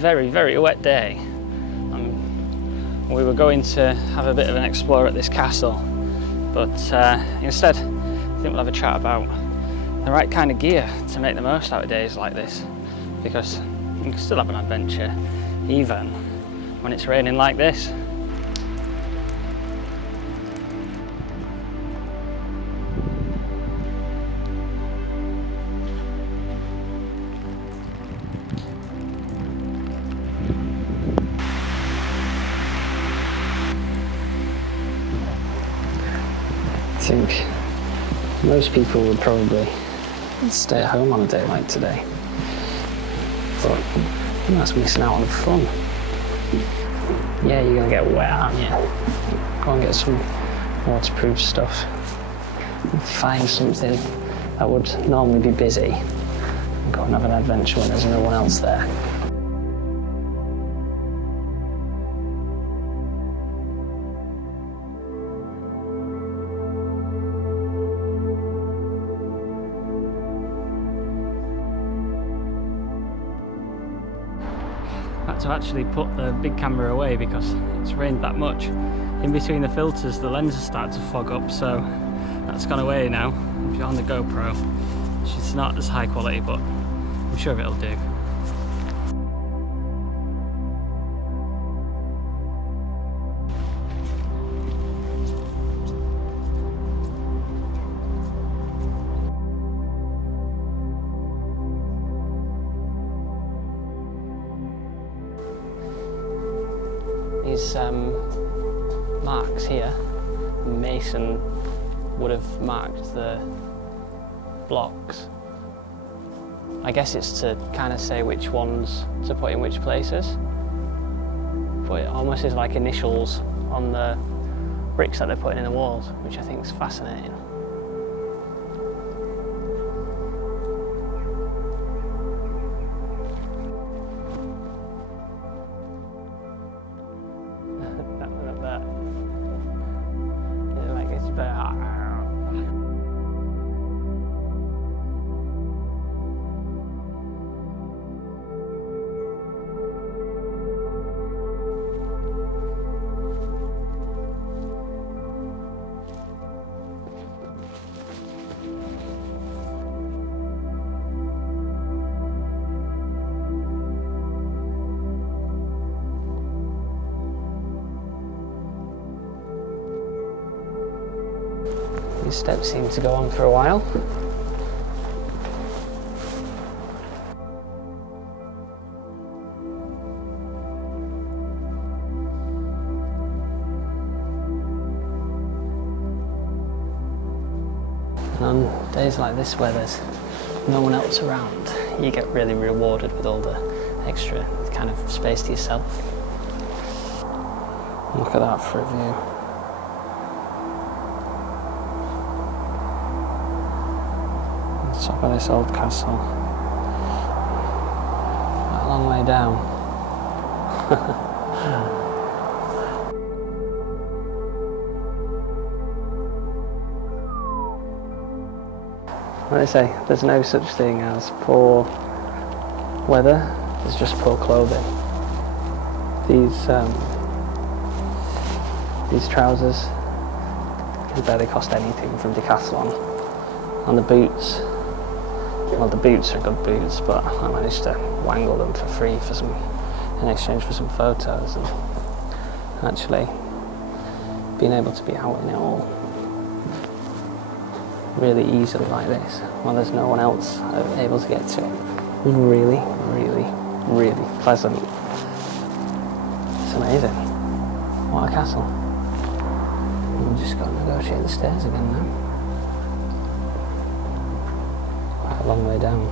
very, very wet day. We were going to have a bit of an explore at this castle, but instead I think we'll have a chat about the right kind of gear to make the most out of days like this, because you can still have an adventure even when it's raining like this. I think most people would probably stay at home on a day like today, but that's missing out on the fun. Yeah, you're gonna get wet, aren't you? Go and get some waterproof stuff and find something that would normally be busy and go and have an adventure when there's no one else there. To actually put the big camera away because it's rained that much. In between the filters the lens has started to fog up, so that's gone away now. If you're on the GoPro, it's not as high quality, but I'm sure it'll do. These marks here, Mason would have marked the blocks. I guess it's to kind of say which ones to put in which places, but it almost is like initials on the bricks that they're putting in the walls, which I think is fascinating. These steps seem to go on for a while. And on days like this where there's no one else around, you get really rewarded with all the extra kind of space to yourself. Look at that for a view. Top of this old castle. Quite a long way down. Like they say, there's no such thing as poor weather, there's just poor clothing. These trousers can barely cost anything from Decathlon. And the boots, well, the boots are good boots, but I managed to wangle them for free in exchange for some photos, and actually being able to be out in it all really easily like this, while there's no one else able to get to it, was really, really, really pleasant. It's amazing. What a castle. We've just got to negotiate the stairs again now. Quite a long way down.